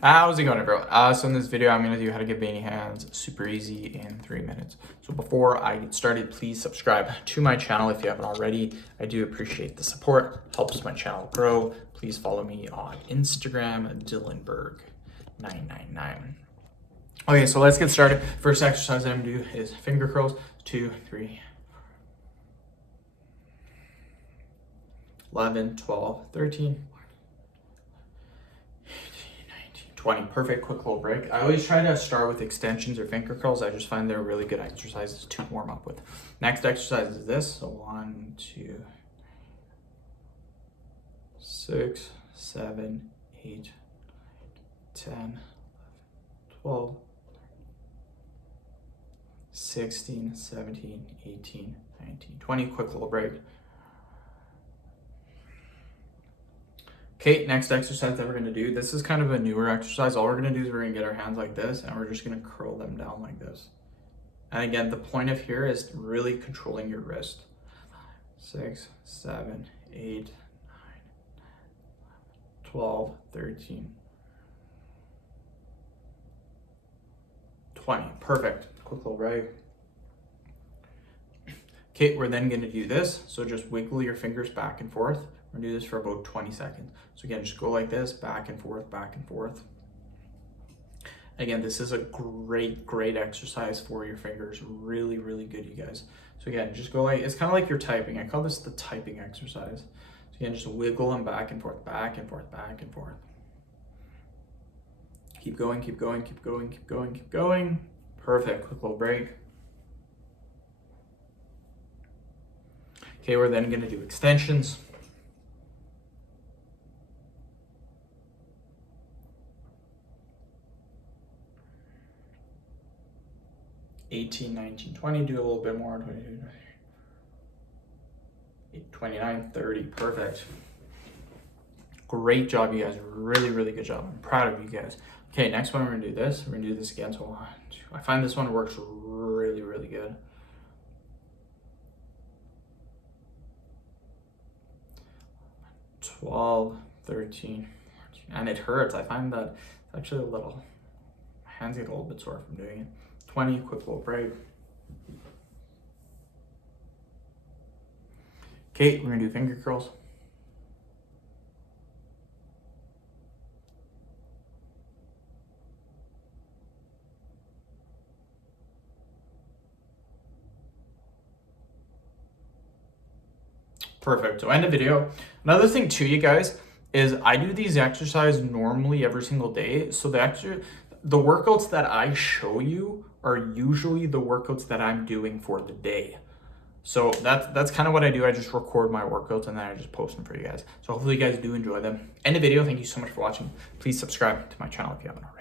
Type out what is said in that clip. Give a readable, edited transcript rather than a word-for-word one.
How's it going, everyone? So in this video, I'm going to do how to get veiny hands super easy in 3 minutes. So before I get started, please subscribe to my channel if you haven't already. I do appreciate the support. Helps my channel grow. Please follow me on Instagram, Dylanberg999. Okay, so let's get started. First exercise I'm going to do is finger curls. 2, 3, 11, 12, 13, 20. Perfect. Quick little break. I always try to start with extensions or finger curls. I just find they're really good exercises to warm up with. Next exercise is this. So 1, 2, 6, 7, 8, 10, 12, 16, 17, 18, 19, 20. Quick little break. Okay, next exercise that we're gonna do, this is kind of a newer exercise. All we're gonna do is we're gonna get our hands like this and we're just gonna curl them down like this. And again, the point of here is really controlling your wrist. 6, 7, 8, 9, 12, 13, 20. Perfect. Quick little break. Okay, we're then gonna do this. So just wiggle your fingers back and forth. We're gonna do this for about 20 seconds. So again, just go like this, back and forth, back and forth. Again, this is a great exercise for your fingers. Really, really good, you guys. So again, just go like, it's kind of like you're typing. I call this the typing exercise. So again, just wiggle them back and forth, back and forth, back and forth. Keep going, keep going, keep going, keep going, keep going. Perfect, quick little break. Okay, we're then gonna do extensions. 18, 19, 20, do a little bit more, 22, 29, 30, perfect. Great job, you guys, really good job. I'm proud of you guys. Okay, next one, we're gonna do this. We're gonna do this again, so 1, 2. I find this one works really good. 12, 13, 14, and it hurts. I find that it's actually a little, my hands get a little bit sore from doing it. 20, quick little break. Okay, we're gonna do finger curls. Perfect. So end the video. Another thing too, you guys, is I do these exercises normally every single day. So the workouts that I show you are usually the workouts that I'm doing for the day. So that's kind of what I do. I just record my workouts and then I just post them for you guys. So hopefully you guys do enjoy them. End the video. Thank you so much for watching. Please subscribe to my channel if you haven't already.